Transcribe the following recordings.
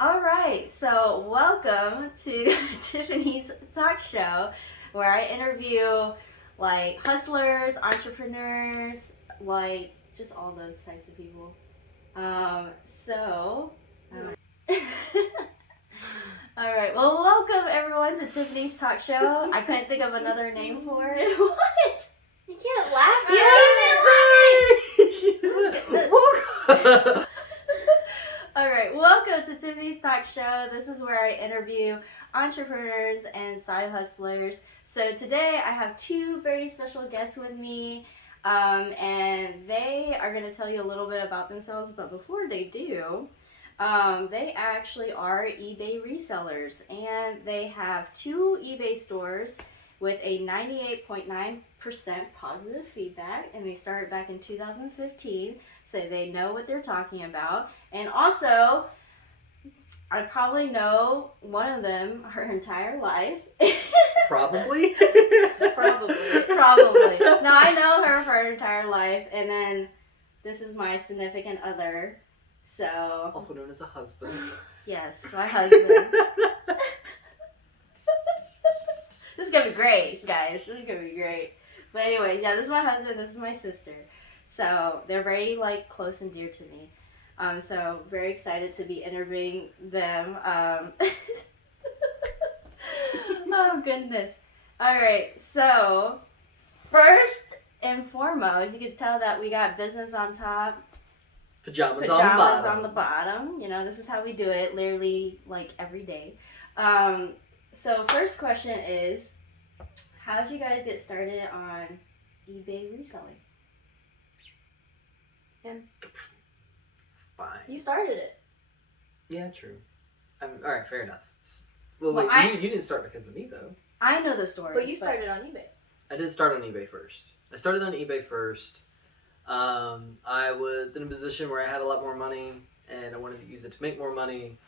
All right, so welcome to Tiffany's Talk Show, where I interview like hustlers, entrepreneurs, like just all those types of people. So, all right, well, welcome everyone to Tiffany's Talk Show. I couldn't think of another name for it. What? You can't laugh at Welcome. All right, welcome to Tiffany's Talk Show. This is where I interview entrepreneurs and side hustlers. So today I have two very special guests with me, and they are going to tell you a little bit about themselves. But before they do, they actually are eBay resellers, and they have two eBay stores with a 98.9% positive feedback, and they started back in 2015, so they know what they're talking about. And also, I probably know one of them her entire life. Probably? Probably. No, I know her for her entire life, and then this is my significant other, so... Also known as a husband. Yes, my husband. This is gonna be great, guys. This is gonna be great. But anyways, yeah, this is my husband, this is my sister. So they're very like close and dear to me. So very excited to be interviewing them. Oh goodness. Alright, so first and foremost, you can tell that we got business on top. Pajamas on the bottom. You know, this is how we do it, literally like every day. So first question is, how did you guys get started on eBay reselling? Him. Fine. You started it. Yeah, true. Alright, fair enough. Well, Well, wait, you didn't start because of me, though. I know the story. But you started on eBay. I did start on eBay first. I started on eBay first. I was in a position where I had a lot more money, and I wanted to use it to make more money.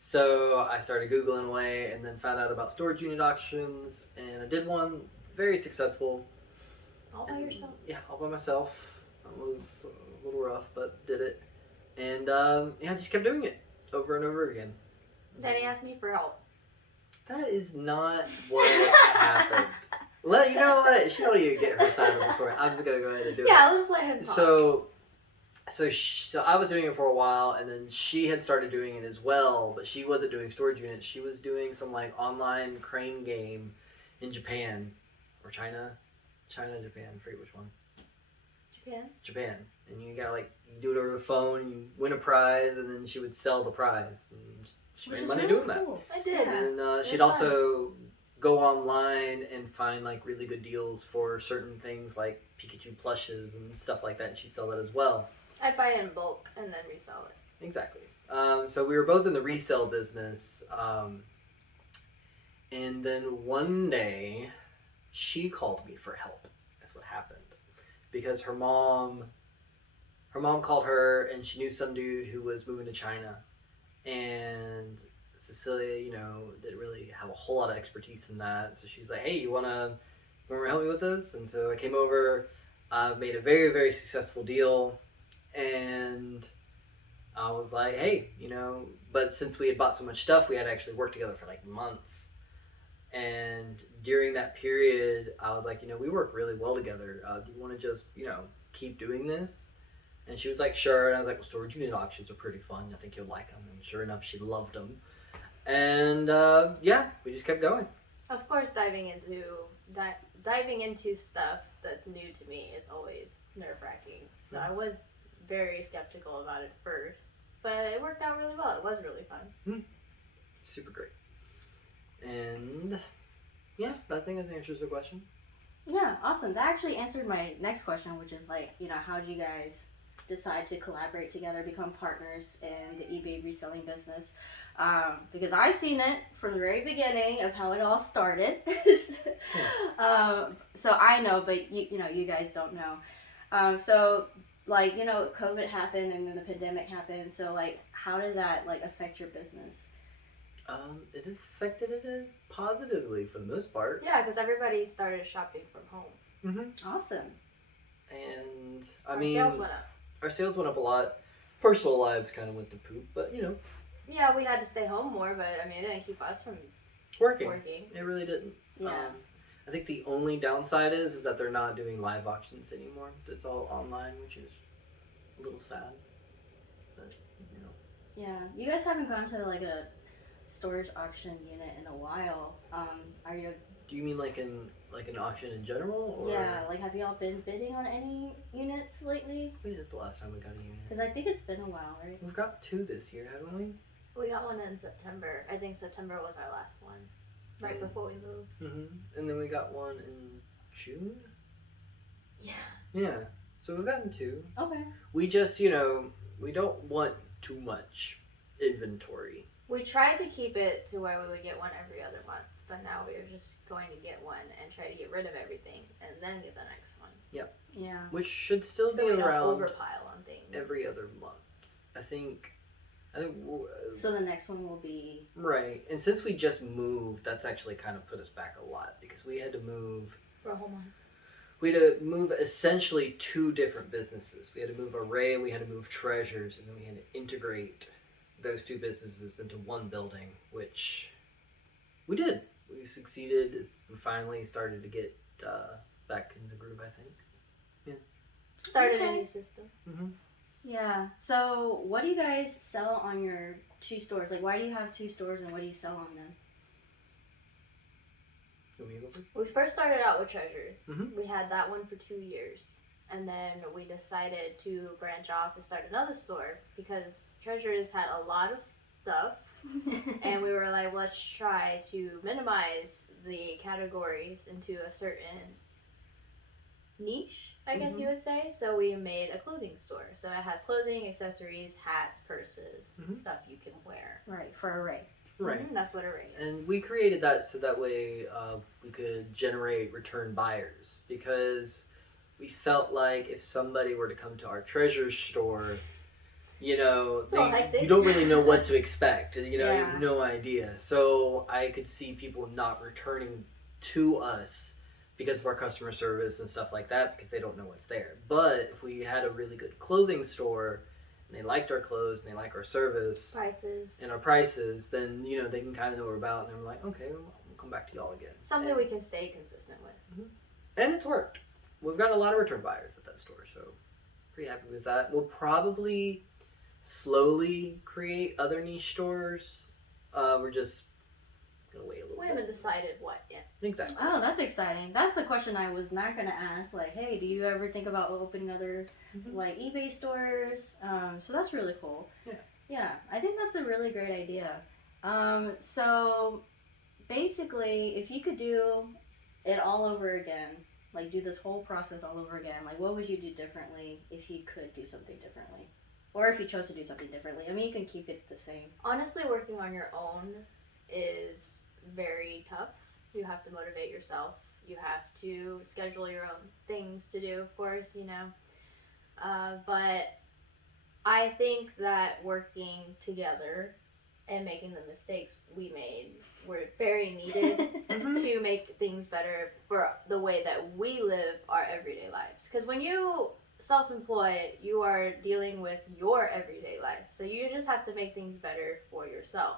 So I started Googling away and then found out about storage unit auctions, and I did one, very successful. All by yourself? Yeah, all by myself. It was a little rough, but did it. And yeah, I just kept doing it over and over again. Daddy asked me for help. That is not what happened. You know what? She don't even get her side of the story. I'm just gonna go ahead and do it. Yeah, I'll just let him talk. So I was doing it for a while, and then she had started doing it as well, but she wasn't doing storage units. She was doing some like online crane game in Japan or China, Japan. I forget which one. Japan, and you got like you do it over the phone, and you win a prize, and then she would sell the prize, and she made money doing that. I did. And she'd also go online and find like really good deals for certain things like Pikachu plushes and stuff like that, and she'd sell that as well. I buy it in bulk and then resell it. Exactly. So we were both in the resale business, and then one day she called me for help. That's what happened, because her mom called her, and she knew some dude who was moving to China, and Cecilia, didn't really have a whole lot of expertise in that. So she's like, "Hey, you wanna help me with this?" And so I came over, made a very, very successful deal, and I was like, "Hey, but since we had bought so much stuff, we had to actually work together for like months." And during that period, I was like, we work really well together. Do you want to just, keep doing this? And she was like, sure. And I was like, well, storage unit auctions are pretty fun. I think you'll like them. And sure enough, she loved them. And yeah, we just kept going. Of course, diving into stuff that's new to me is always nerve-wracking. So I was very skeptical about it first, but it worked out really well. It was really fun. Super great. And yeah, I think that answers the question. Yeah, awesome. That actually answered my next question, which is like, how do you guys decide to collaborate together, become partners in the eBay reselling business? Because I've seen it from the very beginning of how it all started. So I know, but you guys don't know. So like, COVID happened and then the pandemic happened. So like, how did that like affect your business? It affected it positively for the most part. Yeah, because everybody started shopping from home. Mm-hmm. Awesome. And Our sales went up. Our sales went up a lot. Personal lives kind of went to poop, but Yeah, we had to stay home more, but I mean, it didn't keep us from working. working. It really didn't. Yeah. I think the only downside is that they're not doing live auctions anymore. It's all online, which is a little sad. But, you know. Yeah. You guys haven't gone to like a storage auction unit in a while. Are you? Do you mean like an auction in general? Or... Yeah. Like, have y'all been bidding on any units lately? When is the last time we got a unit? Because I think it's been a while, right? We've got 2 this year, haven't we? We got one in September. I think September was our last one, right before we moved. Mm-hmm. And then we got one in June? Yeah. Yeah. So we've gotten 2. Okay. We just, we don't want too much inventory. We tried to keep it to where we would get one every other month, but now we are just going to get one and try to get rid of everything and then get the next one. Yep. Yeah. Which should still So be we don't around overpile on things. every other month. I think. So the next one will be Right, and since we just moved, that's actually kind of put us back a lot because we had to move. For a whole month. We had to move essentially 2 different businesses. We had to move Array, we had to move Treasures, and then we had to integrate those 2 businesses into one building, which we did. We succeeded. We finally started to get back in the groove, I think. Started Okay. a new system. Mm-hmm. Yeah. So what do you guys sell on your 2 stores? Like, why do you have 2 stores and what do you sell on them? We first started out with Treasures. Mhm. We had that one for 2 years. And then we decided to branch off and start another store because Treasures had a lot of stuff. And we were like, let's try to minimize the categories into a certain niche, I guess you would say. So we made a clothing store. So it has clothing, accessories, hats, purses, stuff you can wear. Right, for Array. Right. That's what Array is. And we created that so that way we could generate return buyers because we felt like if somebody were to come to our Treasures store, you don't really know what to expect. You have no idea. So I could see people not returning to us because of our customer service and stuff like that because they don't know what's there. But if we had a really good clothing store and they liked our clothes and they like our service and our prices, then they can kind of know what we're about and they're like, okay, we'll come back to y'all again. Something we can stay consistent with. And it's worked. We've got a lot of return buyers at that store, so pretty happy with that. We'll probably slowly create other niche stores. We're just gonna wait a little bit. We haven't decided what yet. Exactly. Oh, that's exciting. That's the question I was not gonna ask. Like, hey, do you ever think about opening other like eBay stores? So that's really cool. Yeah. Yeah, I think that's a really great idea. So basically, if you could do it all over again, like do this whole process all over again, like what would you do differently if you could do something differently? Or if you chose to do something differently? I mean, you can keep it the same. Honestly, working on your own is very tough. You have to motivate yourself. You have to schedule your own things to do, of course, but I think that working together and making the mistakes we made were very needed to make things better for the way that we live our everyday lives. Because when you self-employed, you are dealing with your everyday life. So you just have to make things better for yourself.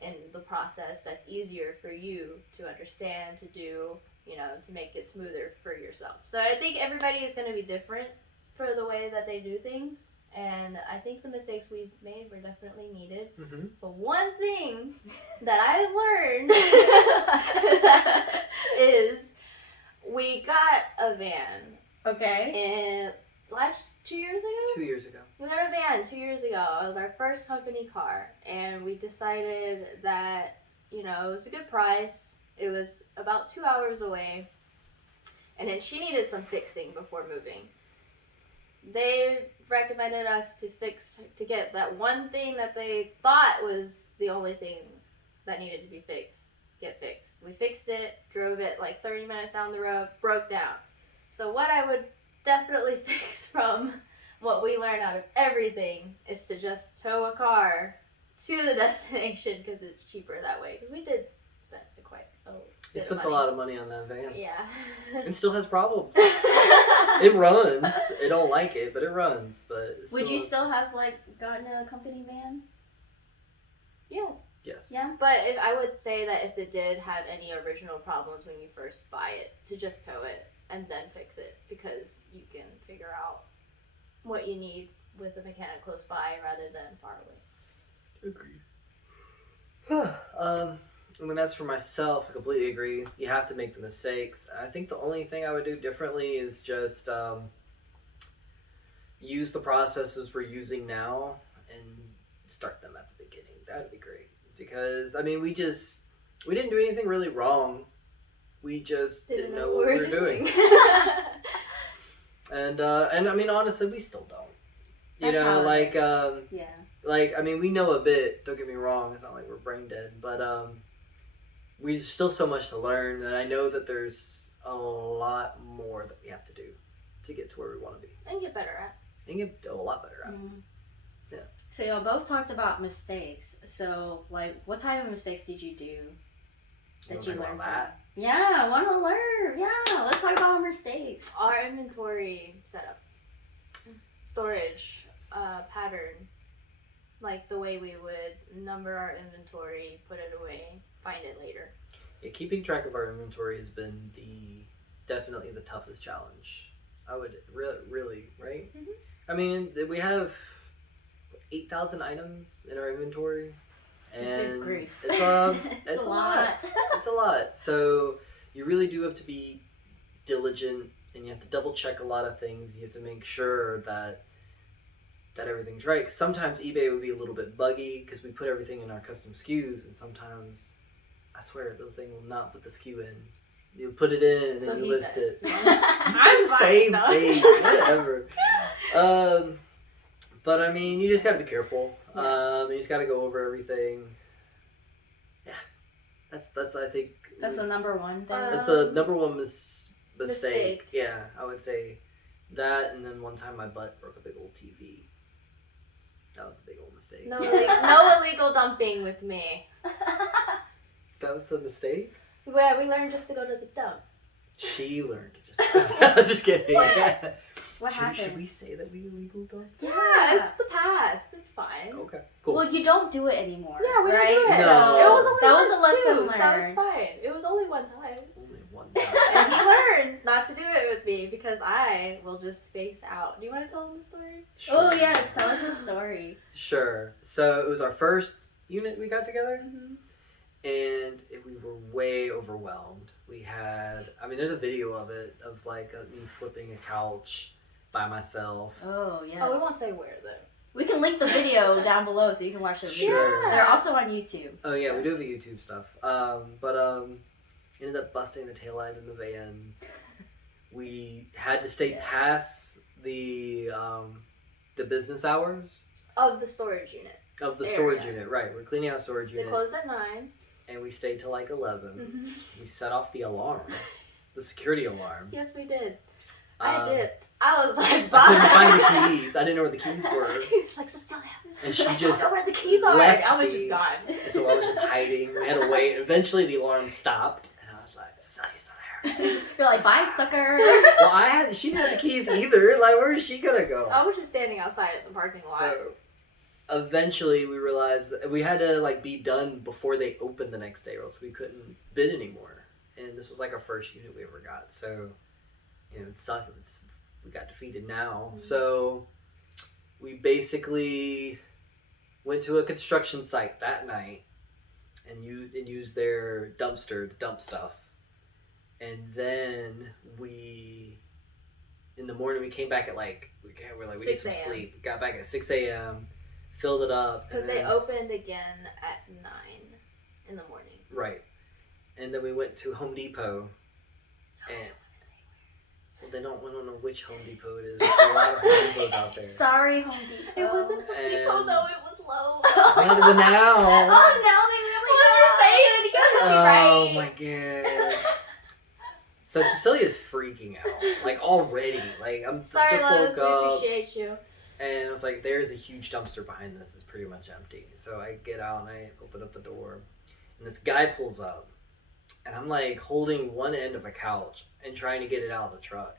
In the process, that's easier for you to understand, to do, to make it smoother for yourself. So I think everybody is going to be different for the way that they do things. And I think the mistakes we've made were definitely needed. But one thing that I learned is we got a van. Okay. 2 years ago? 2 years ago. We got a van 2 years ago. It was our first company car. And we decided that, it was a good price. It was about 2 hours away. And then she needed some fixing before moving. They recommended us to get that one thing that they thought was the only thing that needed to be get fixed. We fixed it, drove it like 30 minutes down the road, broke down. So what I would definitely fix from what we learned out of everything is to just tow a car to the destination because it's cheaper that way. Because we did spend quite a bit You of spent money. a lot of money on that van. Yeah. And still has problems. It runs. I don't like it, but it runs. But Would you still have gotten a company van? Yes. Yeah. But I would say that if it did have any original problems when you first buy it, to just tow it and then fix it, because you can figure out what you need with a mechanic close by rather than far away. Agreed. And then as for myself, I completely agree. You have to make the mistakes. I think the only thing I would do differently is just use the processes we're using now and start them at the beginning. That would be great. Because, I mean, we didn't do anything really wrong. We just didn't know what we were doing. And I mean, honestly, we still don't. You That's know, how it like, is. Yeah. like, I mean, we know a bit, don't get me wrong, it's not like we're brain dead, but we still so much to learn, and I know that there's a lot more that we have to do to get to where we want to be. And get better at. And get a lot better at. Mm-hmm. Yeah. So y'all both talked about mistakes. So, like, what type of mistakes did you do that you learned from? That? Yeah, I want to learn. Yeah, let's talk about mistakes. Our inventory setup, storage, pattern, like the way we would number our inventory, put it away, find it later. Yeah, keeping track of our inventory has been definitely the toughest challenge. I would really, right? Mm-hmm. I mean, we have 8,000 items in our inventory, and Good grief. it's It's a lot. It's a lot. So you really do have to be diligent, and you have to double check a lot of things. You have to make sure that everything's right. 'Cause sometimes eBay would be a little bit buggy because we put everything in our custom SKUs, and sometimes I swear the thing will not put the SKU in. You put it in and So then you he list says. it. I'm the fine, same though. thing, whatever. But I mean, you just gotta be careful. You just gotta go over everything. Yeah, that's I think That's the number one thing. that's the number one mistake. Mistake. Yeah, I would say that, and then one time my butt broke a big old TV. That was a big old mistake. No illegal dumping with me. That was the mistake. Yeah, we learned just to go to the dump. She learned to just kidding. What happened? Should we say that we illegal dump? Yeah, it's the past. It's fine. Okay, cool. Well, you don't do it anymore. Yeah, we right? don't do it. No. It was only That once was a lesson too, so learned. it's fine. It was only one time. Only one time. And he learned not to do it with me because I will just space out. Do you want to tell him the story? Sure. Oh yes, tell us a story. Sure. So it was our first unit we got together, Mm-hmm. and we were way overwhelmed. We had, I mean, there's a video of it, of like me flipping a couch by myself. Oh yes. Oh, we won't say where though. We can link the video down below so you can watch the videos. Sure. They're also on YouTube. Oh yeah, we do have the YouTube stuff. Ended up busting the taillight in the van. We had to stay past the business hours Of the storage unit. of the Area. storage unit. Right, we're cleaning out storage They unit, closed at 9. and we stayed till like 11. Mm-hmm. We set off the alarm, the security alarm. Yes, we did. Um, I did. I was like, I couldn't find bye. the keys. I didn't know where the keys were. He was like, Cecilia. And she I just don't know where the keys are. left I was me. just gone. And so I was just hiding. We had to wait. Eventually, the alarm stopped, and I was like, "Cecilia's still there." You're like, bye, sucker. Well, she didn't have the keys either. Like, where is she gonna go? I was just standing outside at the parking lot. So, eventually, we realized that we had to like be done before they opened the next day, or else we couldn't bid anymore. And this was like our first unit we ever got, so you know it sucked. We got defeated now, so we basically went to a construction site that night and used their dumpster to dump stuff. And then in the morning, we came back at we need 6 some a.m. sleep. We got back at 6 a.m., filled it up. Because they opened again at 9 in the morning. Right. And then we went to Home Depot. And well, we don't know which Home Depot it is. There's a lot of Home Depots out there. Sorry, Home Depot. It wasn't Home Depot And- though, it was Lowe's. Well, now. Oh, now they really Oh my god. So Cecilia's freaking out, like already. Like I'm Sorry, just Lowe's, we woke up, appreciate you. and I was like, "There's a huge dumpster behind this. It's pretty much empty." So I get out and I open up the door, and this guy pulls up, and I'm like holding one end of a couch and trying to get it out of the truck.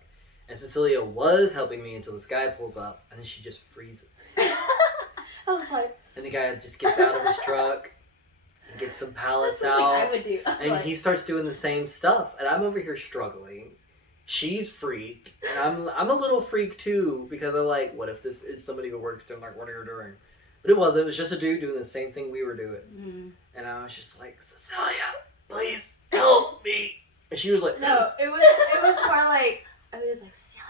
And Cecilia was helping me until this guy pulls up, and then she just freezes. I was like, And the guy just gets out of his truck. He gets some pallets That's something out. I would do. And he starts doing the same stuff, and I'm over here struggling. She's freaked, and I'm a little freaked too, because I'm like, what if this is somebody who works doing like what you're doing? But it wasn't. It was just a dude doing the same thing we were doing, and I was just like, Cecilia, please help me. And she was like, No, it was more like I was like Cecilia,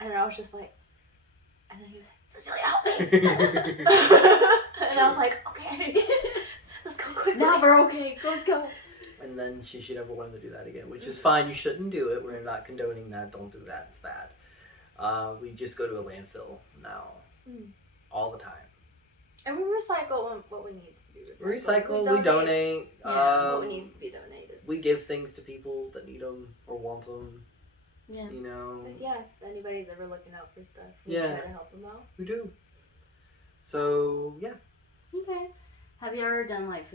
and I was just like, and then he was like Cecilia, help me. And I was like, okay, let's go quickly. Now we're okay. Let's go. And then she never wanted to do that again, which is fine. You shouldn't do it. We're not condoning that. Don't do that. It's bad. We just go to a landfill now, all the time. And we recycle what we needs to be recycled. We recycle. We donate. Yeah, what needs to be donated. We give things to people that need them or want them. Yeah. You know. But yeah, if anybody's ever looking out for stuff, we try to help them out. We do. So yeah. Okay. Have you ever done like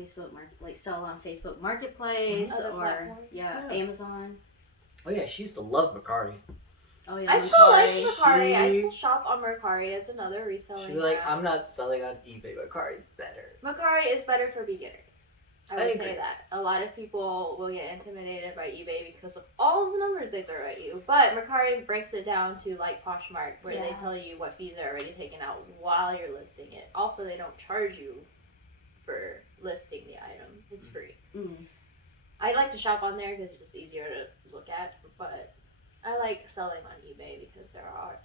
sell on Facebook Marketplace Other or platforms? Amazon? Oh yeah, she used to love Mercari. Oh yeah. I still like Mercari. Mercari. I still shop on Mercari. It's another reselling. She'd be like, app. I'm not selling on eBay. Mercari's better. Mercari is better for beginners. I would I say agree. that. A lot of people will get intimidated by eBay because of all of the numbers they throw at you. But Mercari breaks it down to like Poshmark, where they tell you what fees are already taken out while you're listing it. Also, they don't charge you for listing the item. It's free. I like to shop on there because it's just easier to look at. But I like selling on eBay because there are,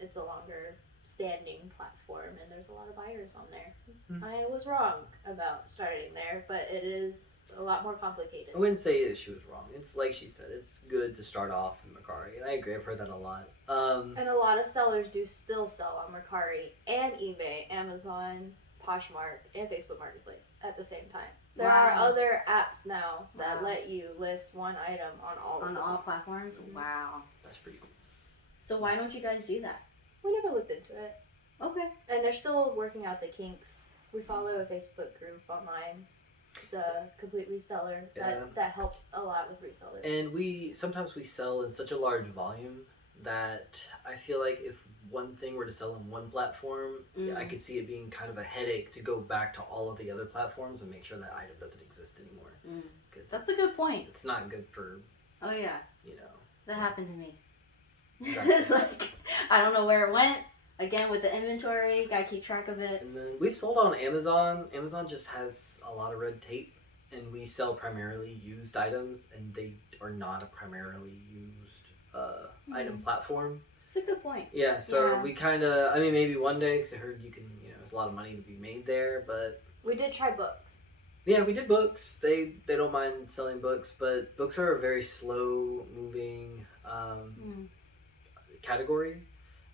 it's a longer standing platform and there's a lot of buyers on there. I was wrong about starting there, but it is a lot more complicated. I wouldn't say that she was wrong. It's like she said, it's good to start off in Mercari, and I agree. I've heard that a lot. And a lot of sellers do still sell on Mercari and eBay, Amazon, Poshmark, and Facebook Marketplace at the same time. There are other apps now that let you list one item on all platforms. Wow, that's pretty cool. So why don't you guys do that? We never looked into it. Okay. And they're still working out the kinks. We follow a Facebook group online, the Complete Reseller, that helps a lot with resellers. And sometimes we sell in such a large volume that I feel like if one thing were to sell on one platform, I could see it being kind of a headache to go back to all of the other platforms and make sure that item doesn't exist anymore. That's a good point. It's not good for, Oh yeah. know. That happened to me. Exactly. It's like, I don't know where it went. Again, with the inventory, gotta keep track of it. And then we've sold on Amazon. Amazon just has a lot of red tape, and we sell primarily used items, and they are not a primarily used item platform. It's a good point. Yeah, so we kind of, maybe one day, because I heard you can, there's a lot of money to be made there, but... We did try books. Yeah, we did books. They don't mind selling books, but books are a very slow-moving category.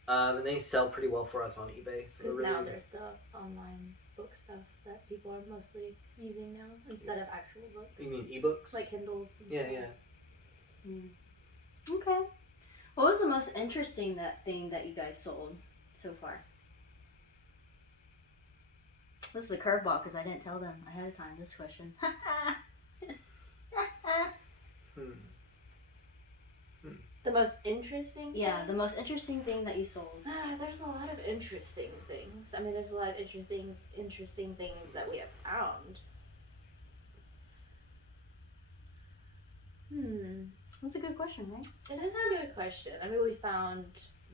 And they sell pretty well for us on eBay. Because now there's the online book stuff that people are mostly using now instead of actual books. You mean ebooks? Like Kindles and Yeah. Okay. What was the most interesting thing that you guys sold so far? This is a curveball because I didn't tell them ahead of time this question. The most interesting thing? Yeah, the most interesting thing that you sold. There's a lot of interesting things. There's a lot of interesting things that we have found. That's a good question, right? It is a good question. We found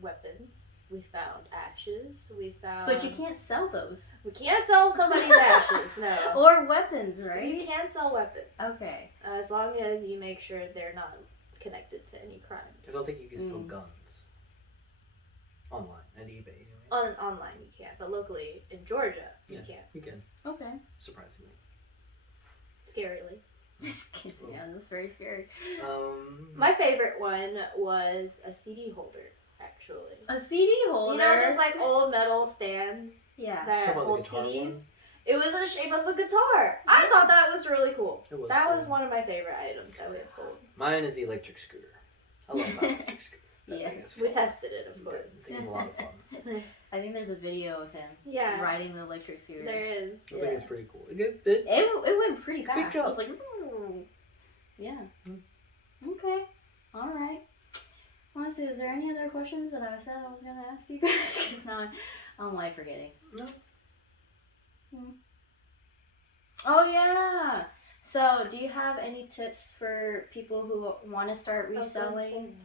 weapons. We found ashes. We found... But you can't sell those. We can't sell somebody's ashes, no. Or weapons, right? You can sell weapons. Okay. As long as you make sure they're not connected to any crime. I don't think you can sell guns online at eBay. Online you can't, but locally in Georgia you can. You can. Okay. Surprisingly. Scarily. Yeah, that's very scary. My favorite one was a CD holder, actually. A CD holder? You know those like old metal stands that hold CDs? One? It was in the shape of a guitar. I thought that was really cool. That cool. was one of my favorite items that we have sold. Mine is the electric scooter. I love my electric scooter. Yes. We tested it, of course. It was a lot of fun. I think there's a video of him riding the electric scooter. There is. I think it's pretty cool. It went pretty fast. Big I was like, ooh. Yeah. Okay. All right. Honestly, is there any other questions that I said I was going to ask you guys? Because now I'm like forgetting. No. Oh yeah. So, do you have any tips for people who want to start reselling?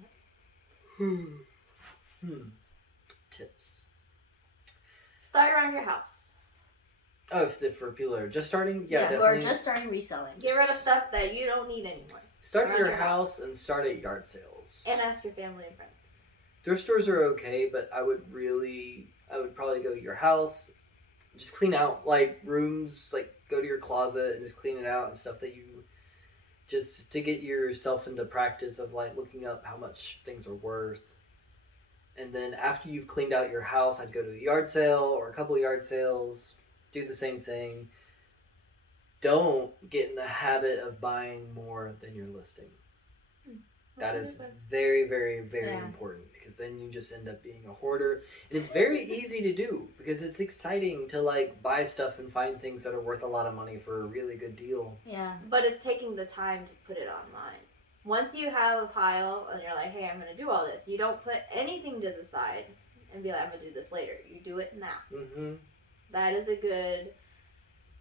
Tips. Start around your house. Oh, for people that are just starting, Yeah, definitely. who are just starting reselling. Get rid of stuff that you don't need anymore. Start at your house and start at yard sales. And ask your family and friends. Thrift stores are okay, but I would probably go to your house, just clean out like rooms, like go to your closet and just clean it out and stuff that you just to get yourself into practice of like looking up how much things are worth. And then after you've cleaned out your house, I'd go to a yard sale or a couple of yard sales, do the same thing. Don't get in the habit of buying more than you're listing. That is very, very, very important because then you just end up being a hoarder. And it's very easy to do because it's exciting to like buy stuff and find things that are worth a lot of money for a really good deal. Yeah. But it's taking the time to put it online. Once you have a pile and you're like, hey, I'm going to do all this, you don't put anything to the side and be like, I'm going to do this later. You do it now. Mm-hmm. That is a good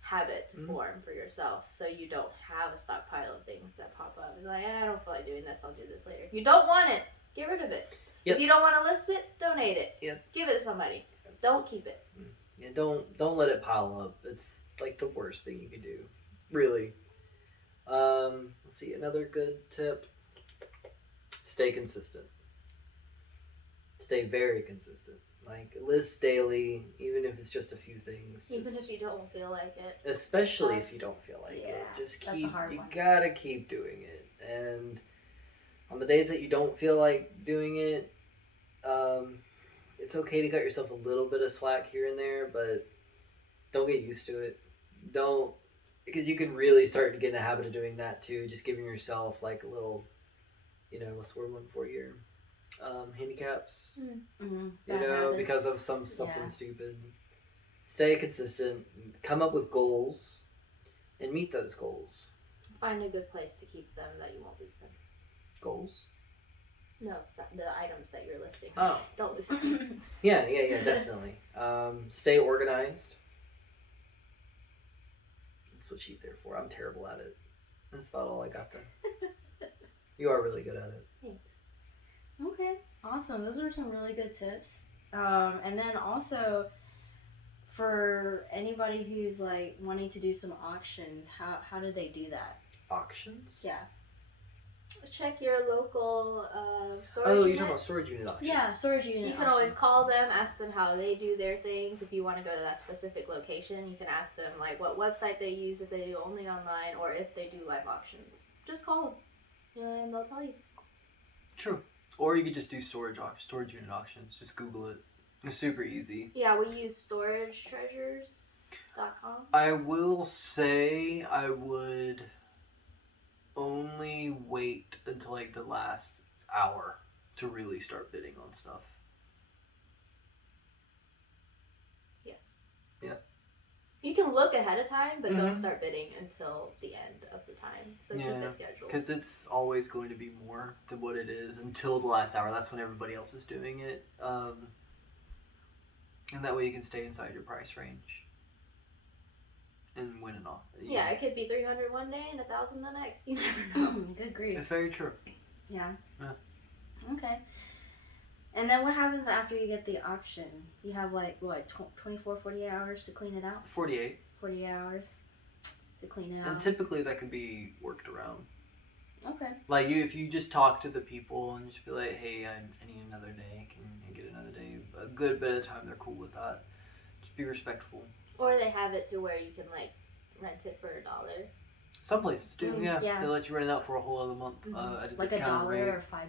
habit to form for yourself so you don't have a stockpile of things that pop up. It's like, I don't feel like doing this, I'll do this later. If you don't want it, get rid of it. Yep. If you don't want to list it, donate it. Yep. Give it to somebody. Don't keep it. Yeah, don't let it pile up. It's like the worst thing you could do. Really. Let's see, another good tip. Stay consistent. Stay very consistent. Like list daily, even if it's just a few things. Even if you don't feel like it. Especially if you don't feel like it. Just that's a hard one. Gotta keep doing it. And on the days that you don't feel like doing it, it's okay to cut yourself a little bit of slack here and there, but don't get used to it. Don't, because you can really start to get in a habit of doing that too. Just giving yourself like a little, what's the word I'm looking for here? Handicaps. Mm-hmm. Because of something stupid. Stay consistent. Come up with goals, and meet those goals. Find a good place to keep them that you won't lose them. Goals? No, the items that you're listing. Oh. Don't lose them. Yeah, definitely. Stay organized. That's what she's there for. I'm terrible at it. That's about all I got there. You are really good at it. Thanks. Okay, awesome. Those are some really good tips. And then also, for anybody who's like wanting to do some auctions, how do they do that? Auctions? Yeah. Check your local storage units. you're talking about storage unit auctions. Yeah, storage unit You can auctions. always call them, ask them how they do their things. If you want to go to that specific location, you can ask them like what website they use, if they do only online, or if they do live auctions. Just call them, and they'll tell you. True. Or you could just do storage unit auctions. Just Google it. It's super easy. Yeah, we use storagetreasures.com. I will say I would only wait until like the last hour to really start bidding on stuff. Yes. Yeah. You can look ahead of time, but don't start bidding until the end of the time. So keep it scheduled. Because it's always going to be more than what it is until the last hour. That's when everybody else is doing it. And that way you can stay inside your price range. And win it all. Yeah, it could be 300 one day and 1,000 the next. You never know. Good grief. It's very true. Yeah. Yeah. Okay. And then what happens after you get the auction? You have like, what, 24, 48 hours to clean it out? 48. 48 hours to clean it out. And typically that can be worked around. Okay. Like if you just talk to the people and just be like, hey, I need another day. Can I get another day? A good bit of time, they're cool with that. Just be respectful. Or they have it to where you can like rent it for $1. Some places do, yeah. Yeah. They let you rent it out for a whole other month. At a Like discounted $1 rate. or $5.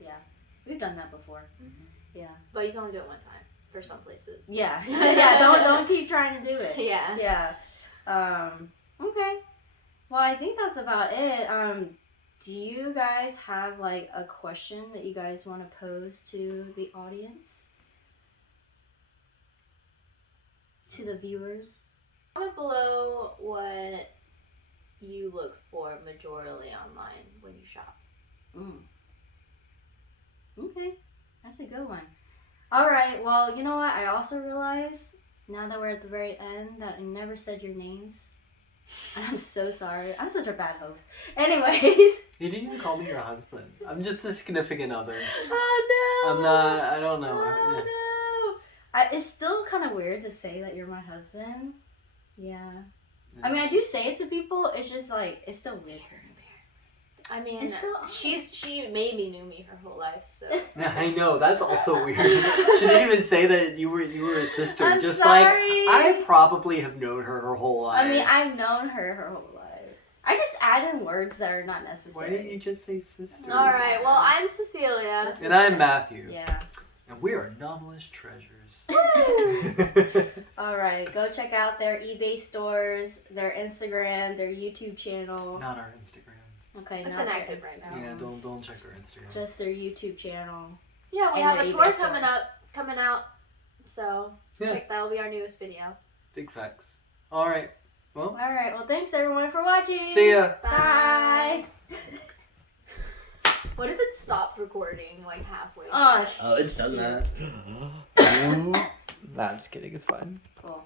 Yeah. We've done that before. Yeah. But you can only do it one time for some places. Yeah. Yeah. Don't keep trying to do it. Yeah. Yeah. Okay. Well, I think that's about it. Do you guys have like a question that you guys want to pose to the audience? To the viewers? Comment below what you look for majorly online when you shop. Okay. That's a good one. Alright, well, you know what? I also realized, now that we're at the very end, that I never said your names. I'm so sorry. I'm such a bad host. Anyways. You didn't even call me your husband. I'm just a significant other. Oh no. I'm not. I don't know. Oh no. It's still kind of weird to say that you're my husband. Yeah. I mean, I do say it to people. It's just like it's still weird to me. I mean, It's still she maybe knew me her whole life, so. Yeah, I know. That's also weird. She didn't even say that you were a sister. I'm just sorry. like I probably have known her whole life. I mean, I've known her whole life. I just add in words that are not necessary. Why didn't you just say sister? All right. Well, I'm Cecilia. And I'm Matthew. Yeah. And we are Anomalous Treasures. All right, go check out their eBay stores, their Instagram, their YouTube channel. Not our Instagram. Okay, It's not their inactive right now. Yeah, don't check our Instagram. Just their YouTube channel. Yeah, we And have their a eBay tour coming out. So Yeah. check that'll be our newest video. Big facts. All right. Well. All right, well, thanks everyone for watching. See ya. Bye. What if it stopped recording like halfway? Oh, Oh, it's done that. Nah, just kidding. It's fine. Cool.